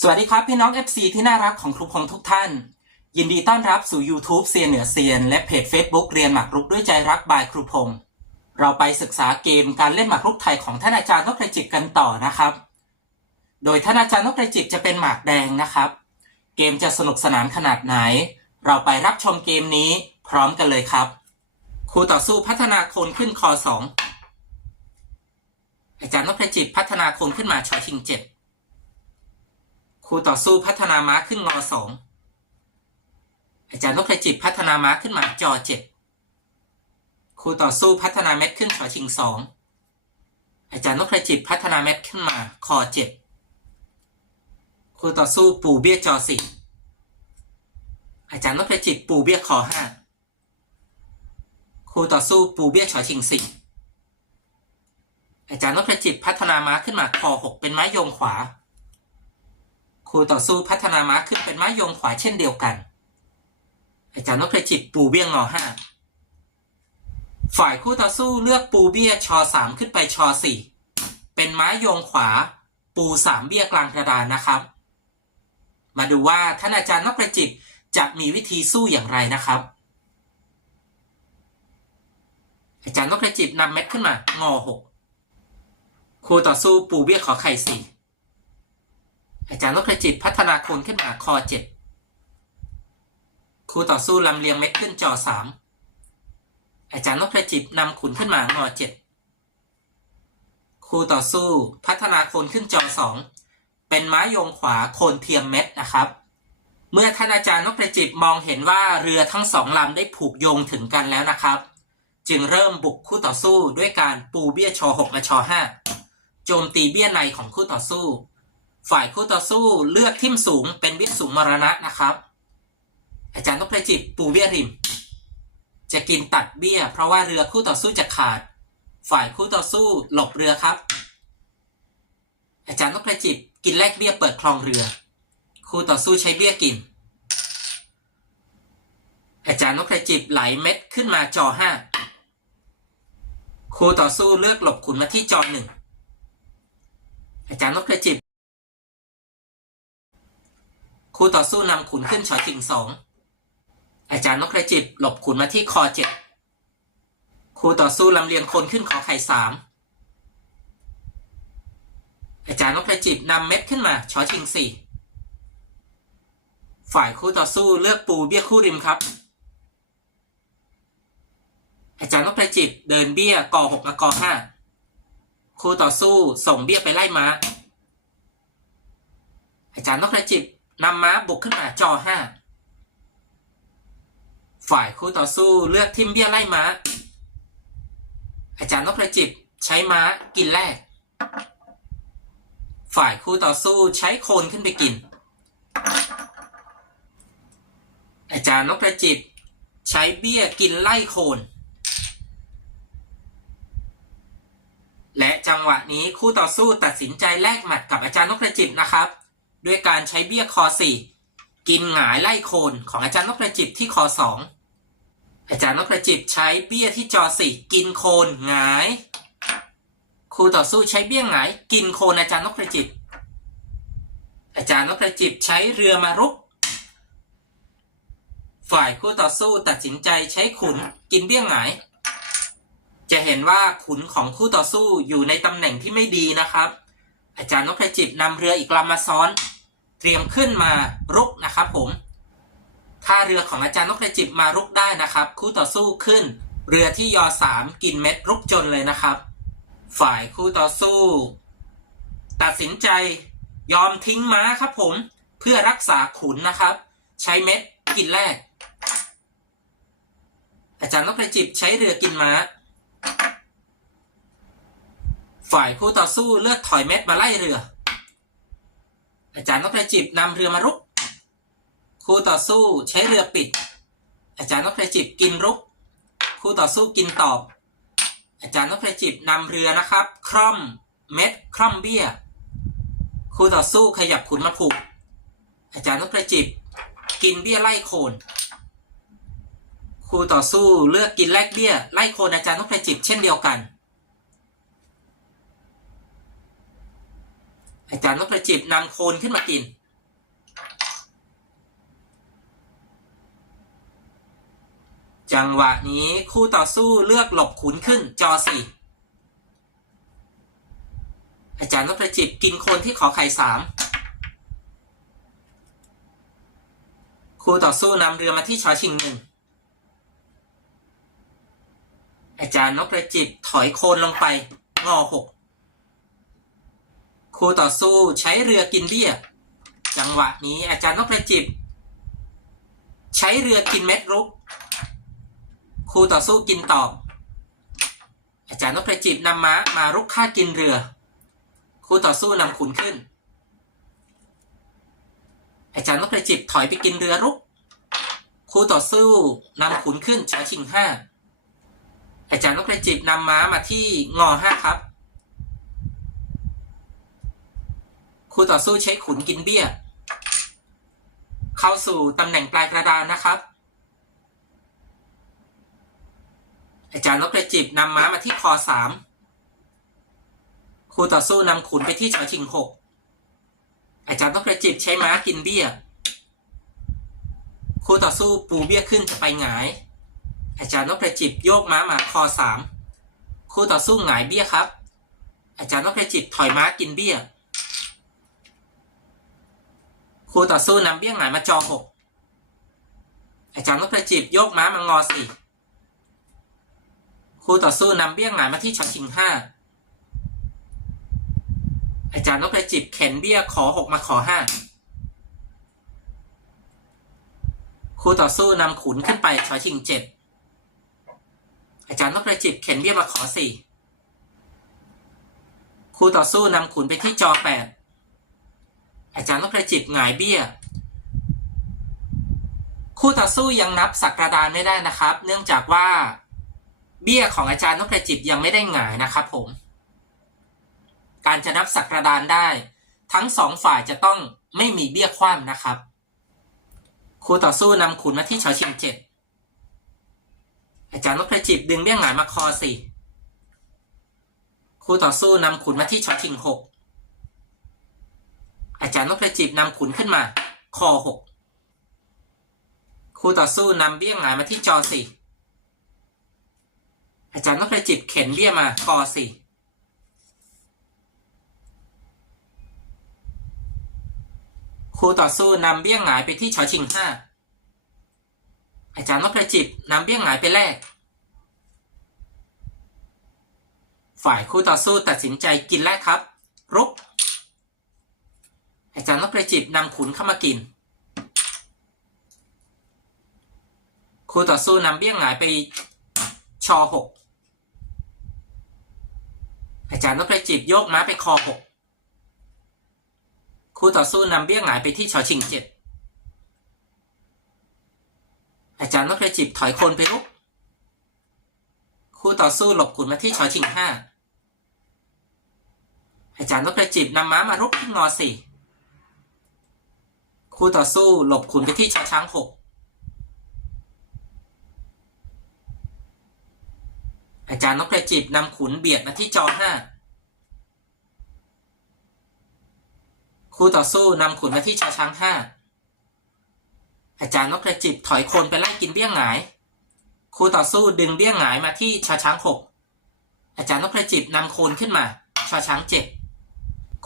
สวัสดีครับพี่น้อง FC ที่น่ารักของครูพงษ์ทุกท่าน ยินดีต้อนรับสู่ YouTube เซียนเหนือเซียน และเพจ Facebook เรียนหมากรุกด้วยใจรักบายครูพงษ์เราไปศึกษาเกมการเล่นหมากรุกไทยของท่านอาจารย์นกกระจิบกันต่อนะครับ โดยท่านอาจารย์นกกระจิบจะเป็นหมากแดงนะครับ เกมจะสนุกสนานขนาดไหน เราไปรับชมเกมนี้พร้อมกันเลยครับครูต่อสู้พัฒนาคนขึ้นคอสองอาจารย์นกกระจิบพัฒนาคนขึ้นมาชอชิงเจ็ด ครูต่อสู้พัฒนาม้าขึ้นงอสองอาจารย์นพจิตพัฒนาม้าขึ้นมาจอเจ็ดครูต่อสู้พัฒนาเม็ดขึ้นชอชิงสองอาจารย์นพจิตพัฒนาเม็ดขึ้นมาคอเจ็ดครูต่อสู้ปูเบี้ยจอสี่อาจารย์นพจิตปูเบี้ยคอห้าครูต่อสู้ปูเบี้ยชอชิงสี่อาจารย์นพจิตพัฒนาม้าขึ้นมาคอหกเป็นไม้โยงขวา ครูต่อสู้พัฒนาม้าขึ้นเป็นม้าโยงขวาเช่นเดียวกัน อาจารย์นพจิตปูเบี้ยงอห้าฝ่ายคู่ต่อสู้เลือกปูเบี้ยชอสามขึ้นไปชอสี่เป็นม้าโยงขวา ปูสามเบี้ยกลางกระดานนะครับ มาดูว่าท่านอาจารย์นพจิตจะมีวิธีสู้อย่างไรนะครับ อาจารย์นพจิตนำเม็ดขึ้นมางอหกครูต่อสู้ปูเบี้ยขอไข่สี่ อาจารย์นพจิตพัฒนาโคนขึ้นมาคอเจ็ดครูต่อสู้ลำเลียงเม็ดขึ้นจอสามอาจารย์นพจิตนำขุนขึ้นมางอเจ็ดครูต่อสู้พัฒนาโคนขึ้นจอสองเป็นไม้โยงขวาโคนเทียมเม็ดนะครับ เมื่อท่านอาจารย์นพจิตมองเห็นว่าเรือทั้งสองลำได้ผูกโยงถึงกันแล้วนะครับ จึงเริ่มบุกคู่ต่อสู้ด้วยการปูเบี้ยชอหกและชอห้าโจมตีเบี้ยในของคู่ต่อสู้ ฝ่ายคู่ต่อสู้เลือกทิ่มสูงเป็นวิทย์สูงมรณะนะครับ อาจารย์นพจิตปูเบี้ยริม จะกินตัดเบี้ย เพราะว่าเรือคู่ต่อสู้จะขาด ฝ่ายคู่ต่อสู้หลบเรือครับ อาจารย์นพจิตกินแลกเบี้ยเปิดคลองเรือ คู่ต่อสู้ใช้เบี้ยกิน อาจารย์นพจิตไหลเม็ดขึ้นมาจอห้าคู่ต่อสู้เลือกหลบขุนมาที่จอหนึ่งอาจารย์นพจิต คู่ต่อสู้นำขุนขึ้นชอจิงสองอาจารย์นกกระจิบหลบขุนมาที่คอเจ็ดคู่ต่อสู้ลำเลียงคนขึ้นขอไข่สามอาจารย์นกกระจิบนำเม็ดขึ้นมาชอชิงสี่ฝ่ายคู่ต่อสู้เลือกปูเบี้ยคู่ริมครับ อาจารย์นกกระจิบเดินเบี้ยกอหกมากอห้าคู่ต่อสู้ส่งเบี้ยไปไล่ม้าอาจารย์นกกระจิบ นำม้าบุกขึ้นมาจอห้าฝ่ายคู่ต่อสู้เลือกทิมเบี้ยไล่ม้า อาจารย์นพประจิบใช้ม้ากินแรก ฝ่ายคู่ต่อสู้ใช้โคนขึ้นไปกิน อาจารย์นพประจิบใช้เบี้ยกินไล่โคน และจังหวะนี้คู่ต่อสู้ตัดสินใจแลกหมัดกับอาจารย์นพประจิบนะครับ ด้วยการใช้เบี้ยคอสี่กินหงายไล่โคนของอาจารย์นพประจิบที่คอสองอาจารย์นพประจิบใช้เบี้ยที่จอสี่กินโคนหงายครูต่อสู้ใช้เบี้ยหงายกินโคนอาจารย์นพประจิบอาจารย์นพประจิบใช้เรือมารุก ฝ่ายคู่ต่อสู้ตัดสินใจใช้ขุนกินเบี้ยหงายจะเห็นว่าขุนของคู่ต่อสู้อยู่ในตำแหน่งที่ไม่ดีนะครับ อาจารย์นพจิตนำเรืออีกลำมาซ้อน เตรียมขึ้นมารุกนะครับผมถ้าเรือของอาจารย์นพจิตมารุกได้นะครับ คู่ต่อสู้ขึ้น เรือที่ยอสามกินเม็ดรุกจนเลยนะครับ ฝ่ายคู่ต่อสู้ ตัดสินใจยอมทิ้งม้าครับผมเพื่อรักษาขุนนะครับ ใช้เม็ดกินแรก อาจารย์นพจิตใช้เรือกินม้า ฝ่ายคู่ต่อสู้เลือกถอยเม็ดมาไล่เรือ อาจารย์นกพจิบนำเรือมารุก คู่ต่อสู้ใช้เรือปิด อาจารย์นกพจิบกินรุก คู่ต่อสู้กินตอบ อาจารย์นกพจิบนำเรือนะครับ คร่อมเม็ดคร่อมเบี้ย คู่ต่อสู้ขยับขุนมาผูก อาจารย์นกพจิบกินเบี้ยไล่โคน คู่ต่อสู้เลือกกินแลกเบี้ยไล่โคนอาจารย์นกพจิบเช่นเดียวกัน อาจารย์นประจิตนำโคนขึ้นมากิน จังหวะนี้คู่ต่อสู้เลือกหลบขุนขึ้นจอสี่อาจารย์นประจิตกินโคนที่ขอไข่สามคู่ต่อสู้นำเรือมาที่ชอชิงหนึ่ง อาจารย์นกกระจิบถอยโคนลงไป งอหก คู่ต่อสู้ใช้เรือกินเบี้ย จังหวะนี้อาจารย์นพจิตใช้เรือกินเม็ดรุก คู่ต่อสู้กินตอบ อาจารย์นพจิตนำม้ามารุกฆ่ากินเรือ คู่ต่อสู้นำขุนขึ้น อาจารย์นพจิตถอยไปกินเรือรุก คู่ต่อสู้นำขุนขึ้นชอชิงห้าอาจารย์นพจิตนำม้ามาที่งอห้าครับ คู่ต่อสู้ใช้ขุนกินเบี้ย เข้าสู่ตำแหน่งปลายกระดานนะครับ อาจารย์นพจิตนำม้ามาที่คอสามคู่ต่อสู้นำขุนไปที่ชอชิงหกอาจารย์นพจิตใช้ม้ากินเบี้ย คู่ต่อสู้ปูเบี้ยขึ้นจะไปหงาย อาจารย์นพจิตโยกม้ามาคอสามคู่ต่อสู้หงายเบี้ยครับ อาจารย์นพจิตถอยม้ากินเบี้ย คู่ต่อสู้นำเบี้ยงหงายมาจอหกอาจารย์นพจิตโยกม้ามางอสี่คู่ต่อสู้นำเบี้ยงหงายมาที่ชอชิงห้าอาจารย์นพจิตเข็นเบี้ยขอหกมาขอห้าคู่ต่อสู้นำขุนขึ้นไปชอชิงเจ็ดอาจารย์นพจิตเข็นเบี้ยมาขอสี่คู่ต่อสู้นำขุนไปที่จอแปด อาจารย์ต้นพจิตหงายเบี้ย คู่ต่อสู้ยังนับสักกระดานไม่ได้นะครับ เนื่องจากว่า เบี้ยของอาจารย์ต้นพจิตยังไม่ได้หงายนะครับผม การจะนับสักกระดานได้ ทั้งสองฝ่ายจะต้องไม่มีเบี้ยคว่ำนะครับ คู่ต่อสู้นำขุนมาที่ชอชิงเจ็ดอาจารย์นพจิตดึงเบี้ยหงายมาคอสี่คู่ต่อสู้นำขุนมาที่ชอชิงหก จารย์นพจิตนำขุนขึ้นมาคอหกคู่ต่อสู้นำเบี้ยงหงายมาที่จอสี่อาจารย์นพจิตเข็นเบี้ยมาคอสี่คู่ต่อสู้นำเบี้ยงหงายไปที่ชอชิงห้าอาจารย์นพจิตนำเบี้ยงหงายไปแลกฝ่ายคู่ต่อสู้ตัดสินใจกินแลกครับ รุก อาจารย์นพจิตนำขุนเข้ามากิน คู่ต่อสู้นำเบี้ยหงายไปชอหกอาจารย์นพจิตโยกม้าไปคอหกคู่ต่อสู้นำเบี้ยหงายไปที่ชอชิงเจ็ดอาจารย์นพจิตถอยโคนไปลุกคู่ต่อสู้หลบขุนมาที่ชอชิงห้าอาจารย์นพจิตนำม้ามารุกที่งอสี่ คู่ต่อสู้หลบขุนไปที่ชอช้างหกอาจารย์นพจิตนำขุนเบียดมาที่จอห้าคู่ต่อสู้นำขุนมาที่ชอช้างห้าอาจารย์นพจิตถอยโคนไปไล่กินเบี้ยงหงายคู่ต่อสู้ดึงเบี้ยงหงายมาที่ชอช้างหกอาจารย์นพจิตนำโคนขึ้นมาชอช้างเจ็ด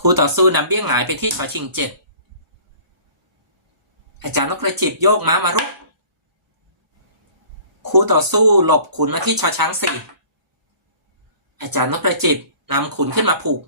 คู่ต่อสู้นำเบี้ยงหงายไปที่ชอชิงเจ็ด อาจารย์นพจิตโยกม้ามารุกคู่ต่อสู้หลบขุนมาที่ชอช้างสี่อาจารย์นพจิตนำขุนขึ้นมาผูก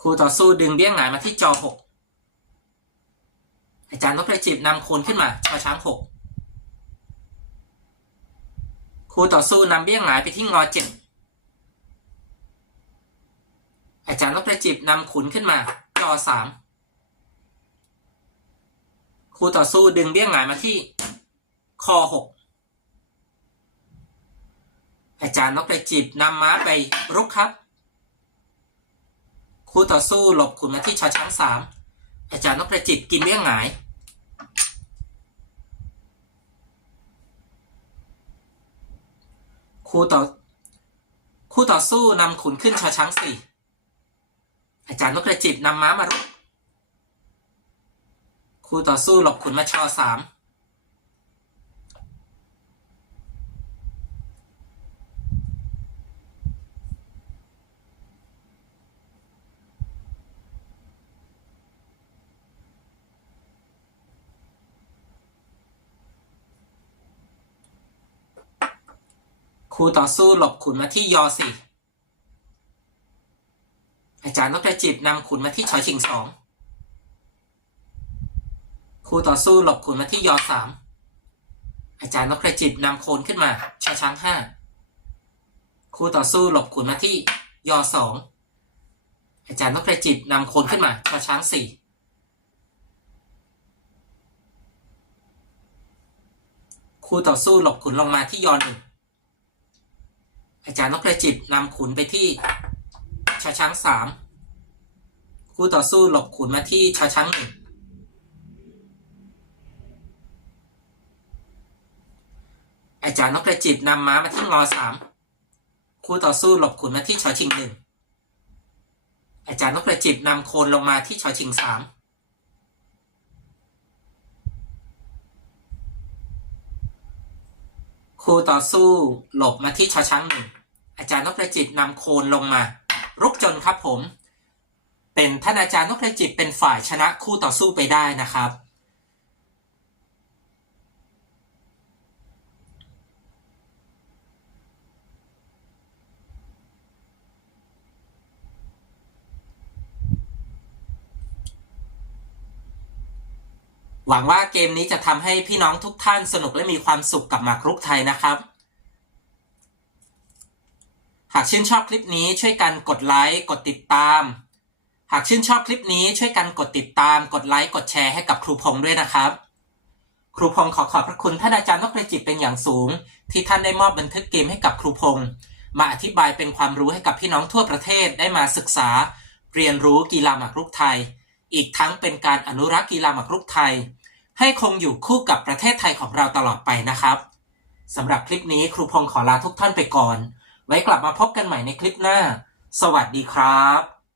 คู่ต่อสู้ดึงเบี้ยงหงายมาที่จอหกอาจารย์นพจิตนำโคนขึ้นมาชอช้างหกคู่ต่อสู้นำเบี้ยงหงายไปที่งอเจ็ดอาจารย์นพจิตนำขุนขึ้นมา จอสามคู่ต่อสู้ดึงเบี้ยงหงายมาที่ คอหกอาจารย์นพจิตนำม้าไปรุกครับ คู่ต่อสู้หลบขุนมาที่ชอช้างสามอาจารย์นพจิตกินเบี้ยงหงาย คู่ต่อ คู่ต่อสู้นำขุนขึ้นชอช้างสี่ อาจารย์นพจิตนำม้ามารุกคู่ต่อสู้หลบขุนมาชอสามคู่ต่อสู้หลบขุนมาที่ยอสี่ อายจิบนำขุนมาที่ชอชิงสองคู่ต่อสู้หลบขุนมาที่ยอสามอาจารย์นพจิบนำโคนขึ้นมาชอช้างห้าคู่ต่อสู้หลบขุนมาที่ยอสองอาจารย์นพจิบนำโคนขึ้นมาชอช้างสี่คู่ต่อสู้หลบขุนลงมาที่ยอหนึ่งอาจารย์นพจิบนำขุนไปที่ชอช้างสาม คู่ต่อสู้หลบขุนมาที่ชอช้างหนึ่งอาจารย์นพจิบนำม้ามาที่งอสามคู่ต่อสู้หลบขุนมาที่ชอชิงหนึ่งอาจารย์นพจิบนำโคนลงมาที่ชอชิงสามคู่ต่อสู้หลบมาที่ชอช้างหนึ่งอาจารย์นพจิตนำโคนลงมา รุกจนครับผม เป็นท่านอาจารย์นพจิตเป็นฝ่ายชนะคู่ต่อสู้ไปได้นะครับ หวังว่าเกมนี้จะทำให้พี่น้องทุกท่านสนุกและมีความสุขกับหมากรุกไทยนะครับหากชื่นชอบคลิปนี้ช่วยกันกดไลค์ กดติดตาม หากชื่นชอบคลิปนี้ช่วยกันกดติดตาม กดไลค์ กดแชร์ให้กับครูพงษ์ด้วยนะครับ ครูพงษ์ขอขอบพระคุณท่านอาจารย์นพจิตเป็นอย่างสูง ที่ท่านได้มอบบันทึกเกมให้กับครูพงษ์มาอธิบายเป็นความรู้ให้กับพี่น้องทั่วประเทศได้มาศึกษา เรียนรู้กีฬาหมากรุกไทย อีกทั้งเป็นการอนุรักษ์กีฬาหมากรุกไทย ให้คงอยู่คู่กับประเทศไทยของเราตลอดไปนะครับสำหรับคลิปนี้ครูพงษ์ขอลาทุกท่านไปก่อน ไว้กลับมาพบกันใหม่ในคลิปหน้า สวัสดีครับ